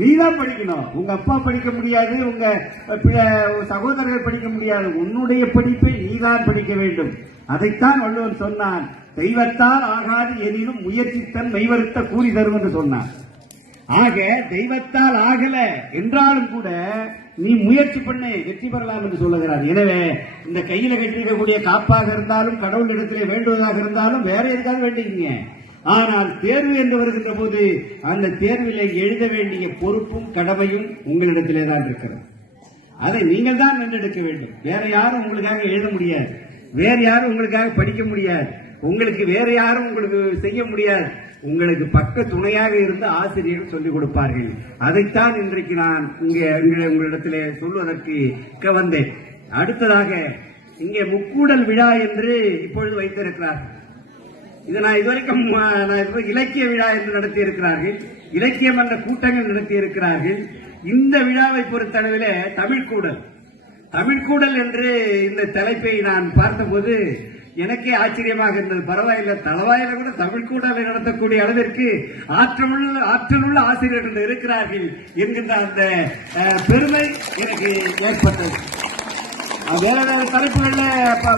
நீ தான் படிக்கணும். உங்க அப்பா படிக்க முடியாது உங்க சகோதரர்கள் படிக்க முடியாது. உன்னுடைய படிப்பை நீதான் படிக்க வேண்டும். அதைத்தான் வள்ளுவன் சொன்னான். தெய்வத்தால் ஆகாது எனினும் முயற்சித்தன் மெய்வருத்த கூறி தரும் என்று சொன்னான். ஆக தெய்வத்தால் ஆகல என்றாலும் கூட நீ முயற்சி பண்ணு வெற்றி பெறலாம் என்று சொல்லுகிறார். எனவே இந்த கையில கட்டிருக்கக்கூடிய காப்பாக இருந்தாலும் கடவுள் இடத்திலே வேண்டுவதாக இருந்தாலும் வேற எதுக்காக வேண்டிக்கீங்க. ஆனால் தேர்வு என்று வருகின்ற போது அந்த தேர்வில் எழுத வேண்டிய பொறுப்பும் கடமையும் உங்களிடத்திலே தான் இருக்கிறது. அதை நீங்கள் தான் நின்றெடுக்க வேண்டும். வேற யாரும் உங்களுக்காக எழுத முடியாது. வேற யாரும் உங்களுக்காக படிக்க முடியாது. உங்களுக்கு வேற யாரும் உங்களுக்கு செய்ய முடியாது. உங்களுக்கு பக்க துணையாக இருந்து ஆசிரியர்கள் சொல்லிக் கொடுப்பார்கள். அதைத்தான் இன்றைக்கு நான் இங்கே உங்களிடத்திலே சொல்வதற்கு க- வந்தேன். அடுத்ததாக இங்கே முக்கூடல் விழா என்று இப்பொழுது வைத்திருக்கிறார்கள். இது நான் இதுவரைக்கும் நான் இலக்கிய விழா என்று நடத்தி இருக்கிறார்கள் இலக்கியம் என்ற கூட்டங்கள் நடத்தி இருக்கிறார்கள் இந்த விழாவை பொறுத்தளவிலே தமிழ்கூடல் தமிழ்கூடல் என்று இந்த தலைப்பை நான் பார்த்தபோது எனக்கே ஆச்சரியமாக இருந்தது. பரவாயில்லை தளவாயில கூட தமிழ்கூடலை நடத்தக்கூடிய அளவிற்கு ஆற்றமுள்ள ஆற்றலுள்ள ஆசிரியர்கள் இருக்கிறார்கள் என்கின்ற அந்த பெருமை எனக்கு ஏற்பட்டது. வேற வேற தலைப்புகள்ல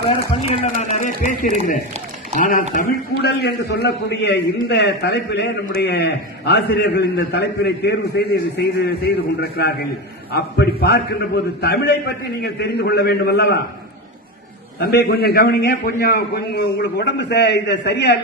வேற பள்ளிகள்ல நான் நிறைய பேசியிருக்கிறேன். ஆனால் தமிழ் கூடல் என்று சொல்லக்கூடிய இந்த தலைப்பிலே நம்முடைய ஆசிரியர்கள் இந்த தலைப்பினை தேர்வு செய்து செய்து செய்து கொண்டிருக்கிறார்கள். அப்படி பார்க்கின்ற போது தமிழை பற்றி நீங்கள் தெரிந்து கொள்ள வேண்டும் அல்லவா? தம்பி கொஞ்சம் கவனிங்க. கொஞ்சம் கொஞ்சம் உங்களுக்கு உடம்பு ச- இது சரியா